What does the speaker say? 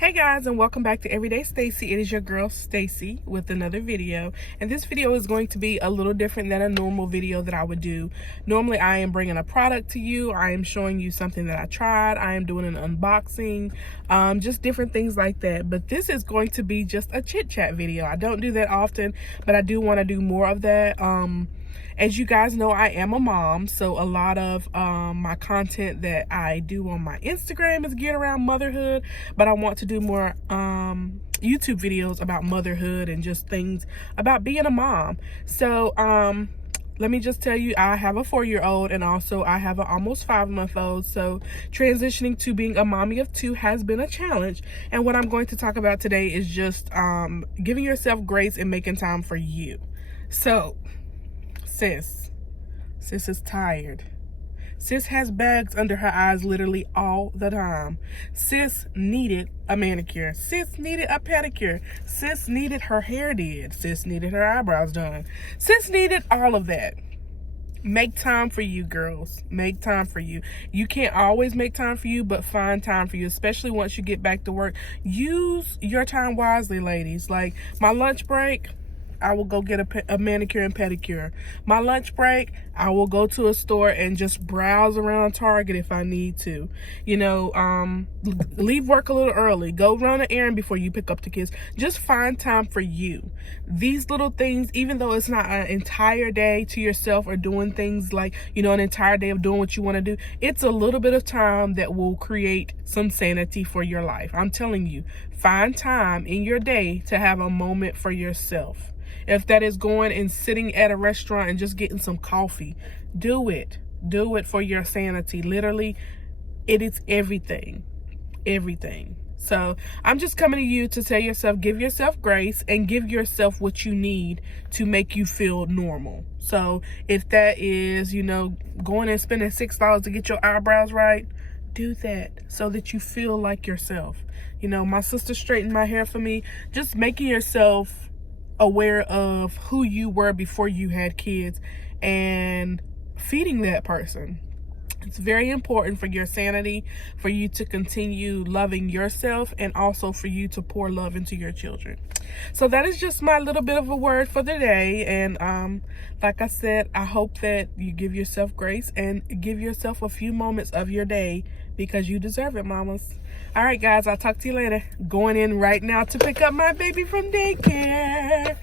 Hey guys, and welcome back to Everyday Stacy. It is your girl Stacy with another video, and this video is going to be a little different than a normal video that I would do. Normally I am bringing a product to you, I am showing you something that I tried, I am doing an unboxing, just different things like that. But this is going to be just a chit chat video. I don't do that often, but I do want to do more of that. As you guys know, I am a mom, so a lot of my content that I do on my Instagram is geared around motherhood, but I want to do more YouTube videos about motherhood and just things about being a mom. So let me just tell you, I have a 4-year-old and also I have an almost 5-month-old. So transitioning to being a mommy of 2 has been a challenge. And what I'm going to talk about today is just giving yourself grace and making time for you. So Sis is tired. Sis has bags under her eyes literally all the time. Sis needed a manicure. Sis needed a pedicure. Sis needed her hair did. Sis needed her eyebrows done. Sis needed all of that. Make time for you, girls. Make time for you. You can't always make time for you, but find time for you, especially once you get back to work. Use your time wisely, ladies. Like my lunch break, I will go get a manicure and pedicure. My lunch break, I will go to a store and just browse around Target if I need to. You know, leave work a little early. Go run an errand before you pick up the kids. Just find time for you. These little things, even though it's not an entire day to yourself or doing things like, you know, an entire day of doing what you want to do, it's a little bit of time that will create some sanity for your life. I'm telling you, find time in your day to have a moment for yourself. If that is going and sitting at a restaurant and just getting some coffee, do it. Do it for your sanity. Literally, it is everything. Everything. So I'm just coming to you to tell yourself, give yourself grace and give yourself what you need to make you feel normal. So if that is, you know, going and spending $6 to get your eyebrows right, do that so that you feel like yourself. You know, my sister straightened my hair for me. Just making yourself aware of who you were before you had kids and feeding that person. It's very important for your sanity, for you to continue loving yourself, and also for you to pour love into your children. So that is just my little bit of a word for the day. And like I said, I hope that you give yourself grace and give yourself a few moments of your day because you deserve it, mamas. All right, guys, I'll talk to you later. Going in right now to pick up my baby from daycare.